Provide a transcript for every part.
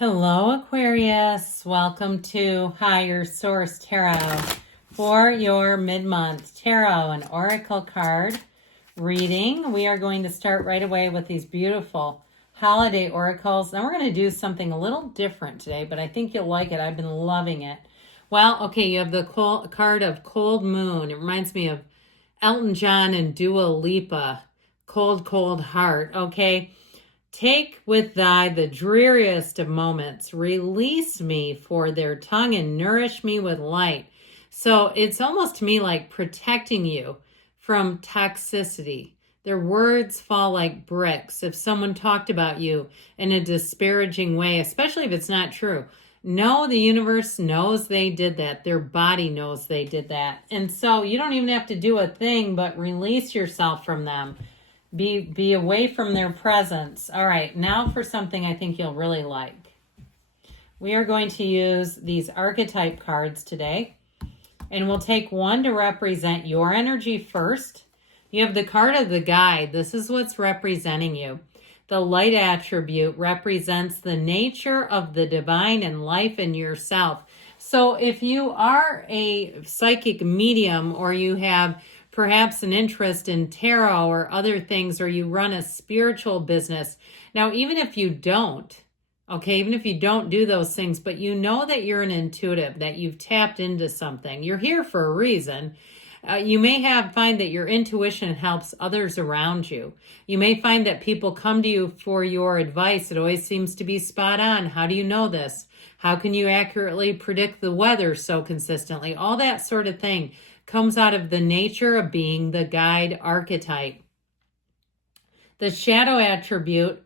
Hello, Aquarius. Welcome to Higher Source Tarot for your mid-month tarot and oracle card reading. We are going to start right away with these beautiful holiday oracles. Then we're going to do something a little different today, but I think you'll like it. I've been loving it. Well, okay, you have the card of Cold Moon. It reminds me of Elton John and Dua Lipa. Cold, cold heart, okay? Take with thy the dreariest of moments, release me for their tongue and nourish me with light. So it's almost to me like protecting you from toxicity. Their words fall like bricks. If someone talked about you in a disparaging way, especially if it's not true, no, the universe knows they did that. Their body knows they did that. And so you don't even have to do a thing but release yourself from them. Be away from their presence. All right, now for something I think you'll really like. We are going to use these archetype cards today, and we'll take one to represent your energy first. You have the card of the guide. This is what's representing you. The light attribute represents the nature of the divine and life in yourself. So if you are a psychic medium, or you have perhaps an interest in tarot or other things, or you run a spiritual business. Now, even if you don't, okay, even if you don't do those things, but you know that you're an intuitive, that you've tapped into something, you're here for a reason. You may find that your intuition helps others around you. You may find that people come to you for your advice. It always seems to be spot on. How do you know this? How can you accurately predict the weather so consistently? All that sort of thing comes out of the nature of being the guide archetype. The shadow attribute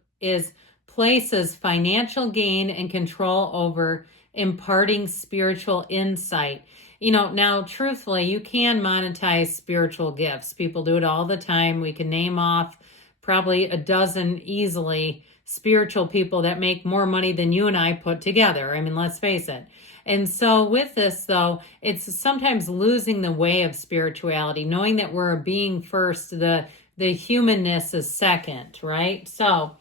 places financial gain and control over imparting spiritual insight. You know, now truthfully, you can monetize spiritual gifts. People do it all the time. We can name off probably a dozen easily spiritual people that make more money than you and I put together. I mean, let's face it. And so with this, though, it's sometimes losing the way of spirituality, knowing that we're a being first, the humanness is second, right? So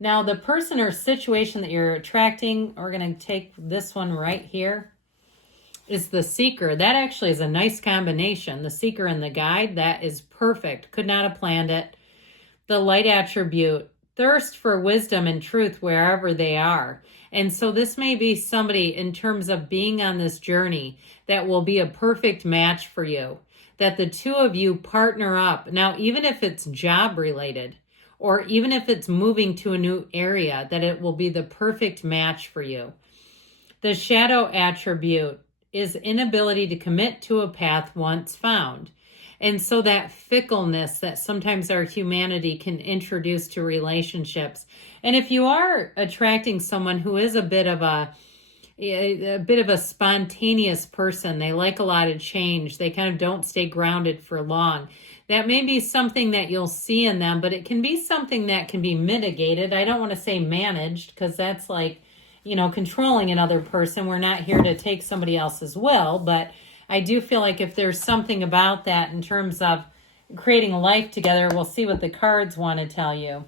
now the person or situation that you're attracting, we're going to take this one right here, is the seeker. That actually is a nice combination. The seeker and the guide, that is perfect. Could not have planned it. The light attribute, thirst for wisdom and truth wherever they are. And so this may be somebody in terms of being on this journey that will be a perfect match for you, that the two of you partner up. Now, even if it's job related, or even if it's moving to a new area, that it will be the perfect match for you. The shadow attribute is inability to commit to a path once found. And so that fickleness that sometimes our humanity can introduce to relationships. And if you are attracting someone who is a bit of a spontaneous person, they like a lot of change, they kind of don't stay grounded for long, that may be something that you'll see in them, but it can be something that can be mitigated. I don't want to say managed, because that's like, controlling another person. We're not here to take somebody else's will, but I do feel like if there's something about that in terms of creating a life together, we'll see what the cards want to tell you.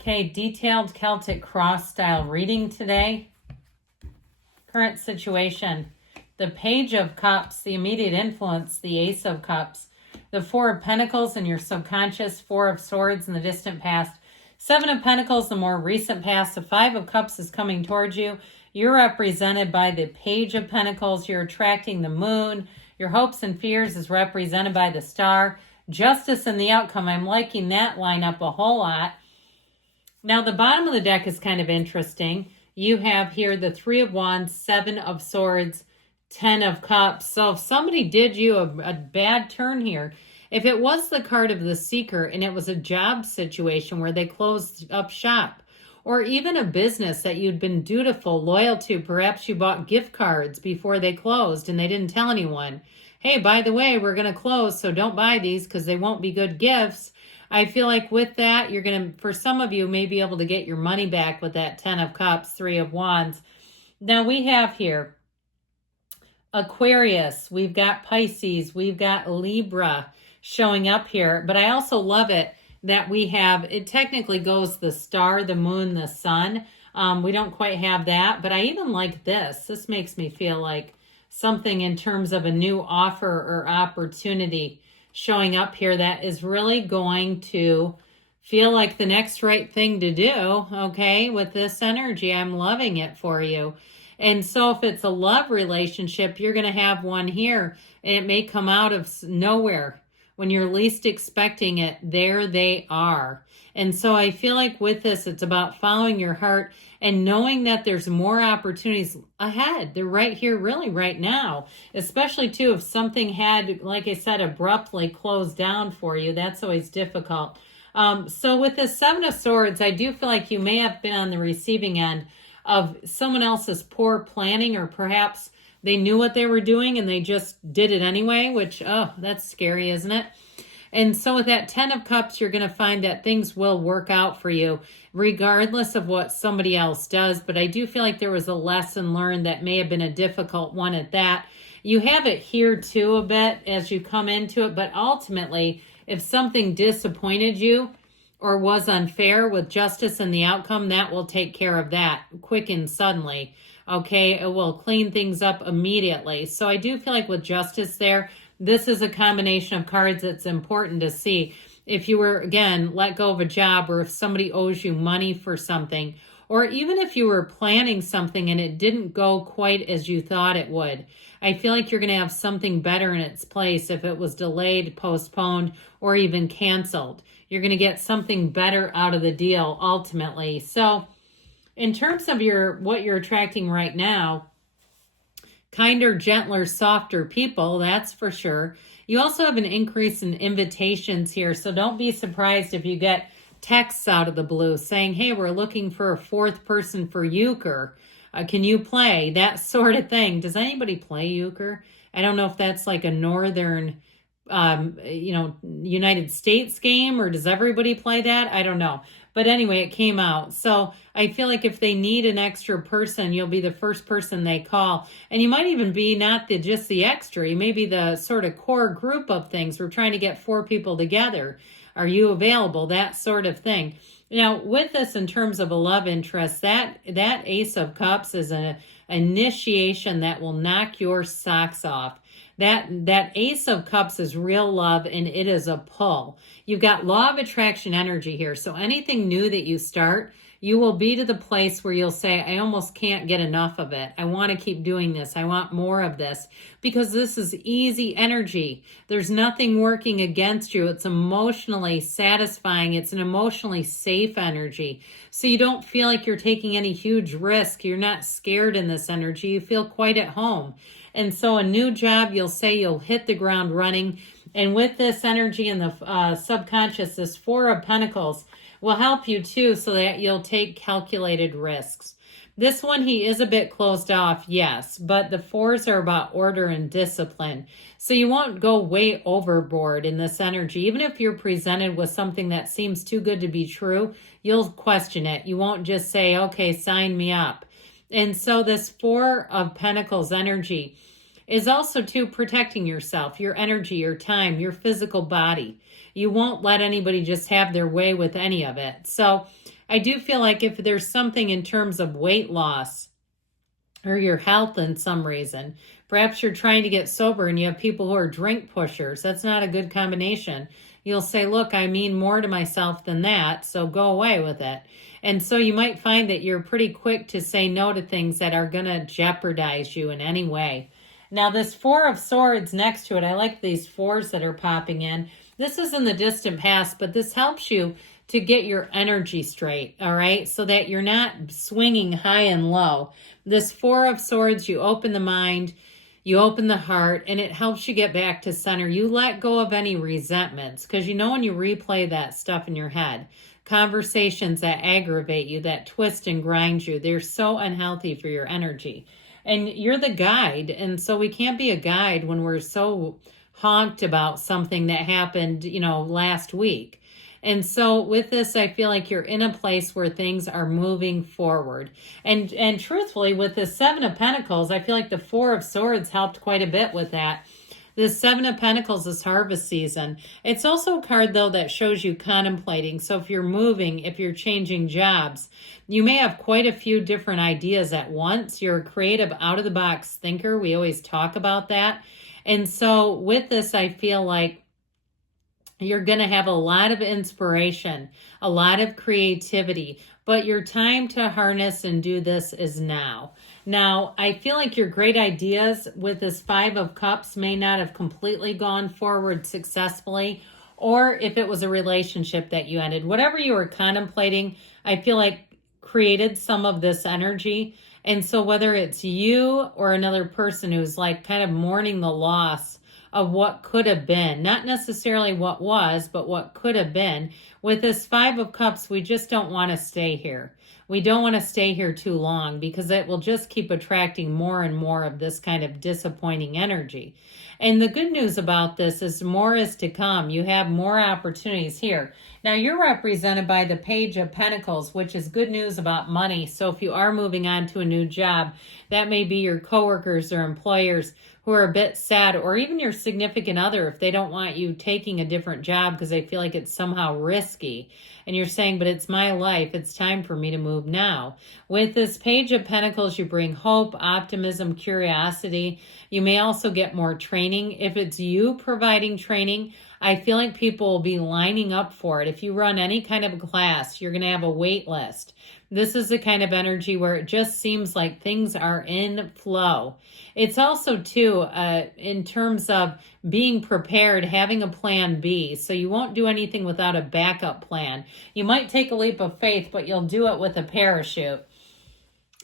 Okay, detailed Celtic cross style reading today. Current situation, the Page of Cups, the immediate influence, the Ace of Cups, the Four of Pentacles in your subconscious, Four of Swords in the distant past, Seven of Pentacles, the more recent past, the Five of Cups is coming towards you. You're represented by the Page of Pentacles. You're attracting the moon. Your hopes and fears is represented by the Star. Justice in the outcome. I'm liking that lineup a whole lot. Now, the bottom of the deck is kind of interesting. You have here the Three of Wands, Seven of Swords, Ten of Cups. So if somebody did you a bad turn here, if it was the card of the seeker and it was a job situation where they closed up shop, or even a business that you'd been dutiful, loyal to, perhaps you bought gift cards before they closed and they didn't tell anyone, hey, by the way, we're going to close, so don't buy these because they won't be good gifts. I feel like with that, you're going to, for some of you, may be able to get your money back with that 10 of Cups, 3 of Wands. Now we have here Aquarius, we've got Pisces, we've got Libra showing up here. But I also love it that we have, it technically goes the star, the moon, the sun. We don't quite have that, but I even like this. This makes me feel like something in terms of a new offer or opportunity showing up here that is really going to feel like the next right thing to do, okay? With this energy, I'm loving it for you. And so if it's a love relationship, you're going to have one here, and it may come out of nowhere. When you're least expecting it, there they are. And so I feel like with this, it's about following your heart and knowing that there's more opportunities ahead. They're right here, really right now, especially too, if something had, like I said, abruptly closed down for you. That's always difficult. So with the 7 of Swords, I do feel like you may have been on the receiving end of someone else's poor planning, or perhaps they knew what they were doing and they just did it anyway, which, oh, that's scary, isn't it? And so with that 10 of Cups, you're going to find that things will work out for you regardless of what somebody else does. But I do feel like there was a lesson learned that may have been a difficult one at that. You have it here too a bit as you come into it, but ultimately, if something disappointed you or was unfair with justice in the outcome, that will take care of that quick and suddenly. Okay, it will clean things up immediately. So I do feel like with justice there, this is a combination of cards that's important to see. If you were, again, let go of a job, or if somebody owes you money for something, or even if you were planning something and it didn't go quite as you thought it would, I feel like you're going to have something better in its place if it was delayed, postponed, or even canceled. You're going to get something better out of the deal ultimately. So in terms of what you're attracting right now, kinder, gentler, softer people, that's for sure. You also have an increase in invitations here, so don't be surprised if you get texts out of the blue saying, hey, we're looking for a 4th person for euchre. Can you play? That sort of thing. Does anybody play euchre? I don't know if that's like a northern United States game, or does everybody play that? I don't know. But anyway, it came out. So I feel like if they need an extra person, you'll be the first person they call. And you might even be not just the extra. You may be the sort of core group of things. We're trying to get 4 people together. Are you available? That sort of thing. Now, with this in terms of a love interest, that Ace of Cups is an initiation that will knock your socks off. That Ace of Cups is real love, and it is a pull. You've got law of attraction energy here. So anything new that you start, you will be to the place where you'll say, I almost can't get enough of it. I want to keep doing this. I want more of this, because this is easy energy. There's nothing working against you. It's emotionally satisfying. It's an emotionally safe energy. So you don't feel like you're taking any huge risk. You're not scared in this energy. You feel quite at home. And so a new job, you'll say you'll hit the ground running. And with this energy in the subconscious, this 4 of Pentacles will help you too, so that you'll take calculated risks. This one, he is a bit closed off, yes, but the 4s are about order and discipline. So you won't go way overboard in this energy. Even if you're presented with something that seems too good to be true, you'll question it. You won't just say, okay, sign me up. And so this 4 of Pentacles energy is also too protecting yourself, your energy, your time, your physical body. You won't let anybody just have their way with any of it. So I do feel like if there's something in terms of weight loss or your health in some reason, perhaps you're trying to get sober and you have people who are drink pushers, that's not a good combination. You'll say, look, I mean more to myself than that, so go away with it. And so you might find that you're pretty quick to say no to things that are going to jeopardize you in any way. Now, this 4 of Swords next to it, I like these 4s that are popping in. This is in the distant past, but this helps you to get your energy straight, all right? So that you're not swinging high and low. This 4 of Swords, you open the mind, you open the heart, and it helps you get back to center. You let go of any resentments, because you know when you replay that stuff in your head, conversations that aggravate you, that twist and grind you, they're so unhealthy for your energy. And you're the guide, and so we can't be a guide when we're so honked about something that happened, last week. And so with this, I feel like you're in a place where things are moving forward. And truthfully, with the Seven of Pentacles, I feel like the Four of Swords helped quite a bit with that. The Seven of Pentacles is harvest season. It's also a card, though, that shows you contemplating. So if you're moving, if you're changing jobs, you may have quite a few different ideas at once. You're a creative, out-of-the-box thinker. We always talk about that. And so with this, I feel like you're going to have a lot of inspiration, a lot of creativity, but your time to harness and do this is now. Now, I feel like your great ideas with this Five of Cups may not have completely gone forward successfully, or if it was a relationship that you ended. Whatever you were contemplating, I feel like created some of this energy. And so whether it's you or another person who's like kind of mourning the loss of what could have been, not necessarily what was, but what could have been. With this Five of Cups, we just don't want to stay here. We don't want to stay here too long because it will just keep attracting more and more of this kind of disappointing energy. And the good news about this is more is to come. You have more opportunities here. Now, you're represented by the Page of Pentacles, which is good news about money. So if you are moving on to a new job, that may be your coworkers or employers who are a bit sad, or even your significant other if they don't want you taking a different job because they feel like it's somehow risky. And you're saying, but it's my life. It's time for me to move now. With this Page of Pentacles, you bring hope, optimism, curiosity. You may also get more training. If it's you providing training, I feel like people will be lining up for it. If you run any kind of class, you're going to have a wait list. This is the kind of energy where it just seems like things are in flow. It's also, too, in terms of being prepared, having a plan B. So you won't do anything without a backup plan. You might take a leap of faith, but you'll do it with a parachute.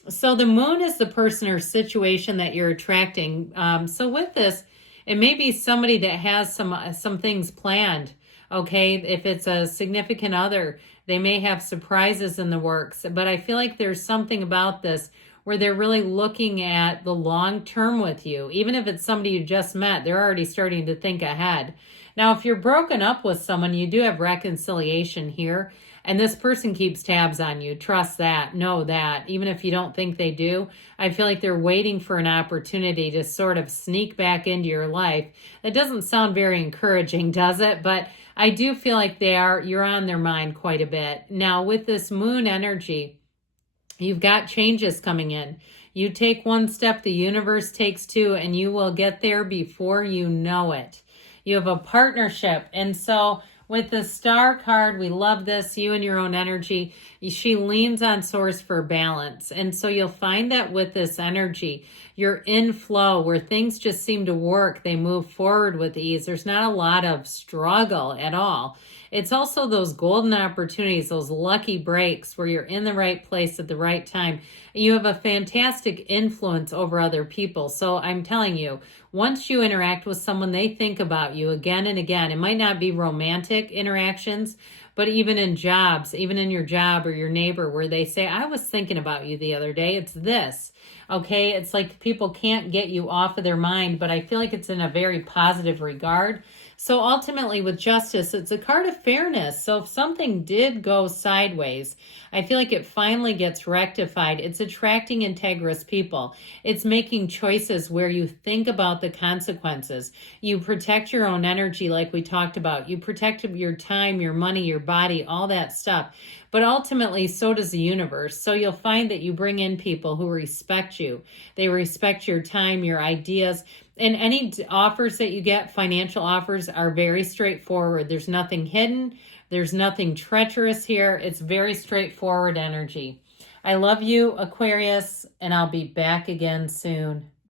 So the moon is the person or situation that you're attracting. So with this, it may be somebody that has some things planned. Okay, if it's a significant other, they may have surprises in the works. But I feel like there's something about this where they're really looking at the long term with you. Even if it's somebody you just met, they're already starting to think ahead. Now, if you're broken up with someone, you do have reconciliation here. And this person keeps tabs on you. Trust that. Know that. Even if you don't think they do, I feel like they're waiting for an opportunity to sort of sneak back into your life. That doesn't sound very encouraging, does it? But I do feel like you're on their mind quite a bit. Now, with this moon energy, you've got changes coming in. You take one step, the universe takes two, and you will get there before you know it. You have a partnership. And so with the Star card, we love this, you and your own energy. She leans on Source for balance. And so you'll find that with this energy, you're in flow where things just seem to work. They move forward with ease. There's not a lot of struggle at all. It's also those golden opportunities, those lucky breaks where you're in the right place at the right time. You have a fantastic influence over other people. So I'm telling you, once you interact with someone, they think about you again and again. It might not be romantic interactions, but even in jobs, even in your job or your neighbor where they say, I was thinking about you the other day. It's this. Okay, it's like people can't get you off of their mind, but I feel like it's in a very positive regard. So ultimately with Justice, it's a card of fairness. So if something did go sideways, I feel like it finally gets rectified. It's attracting integrous people. It's making choices where you think about the consequences. You protect your own energy like we talked about. You protect your time, your money, your body, all that stuff. But ultimately, so does the universe. So you'll find that you bring in people who respect you. They respect your time, your ideas. And any offers that you get, financial offers, are very straightforward. There's nothing hidden. There's nothing treacherous here. It's very straightforward energy. I love you, Aquarius, and I'll be back again soon.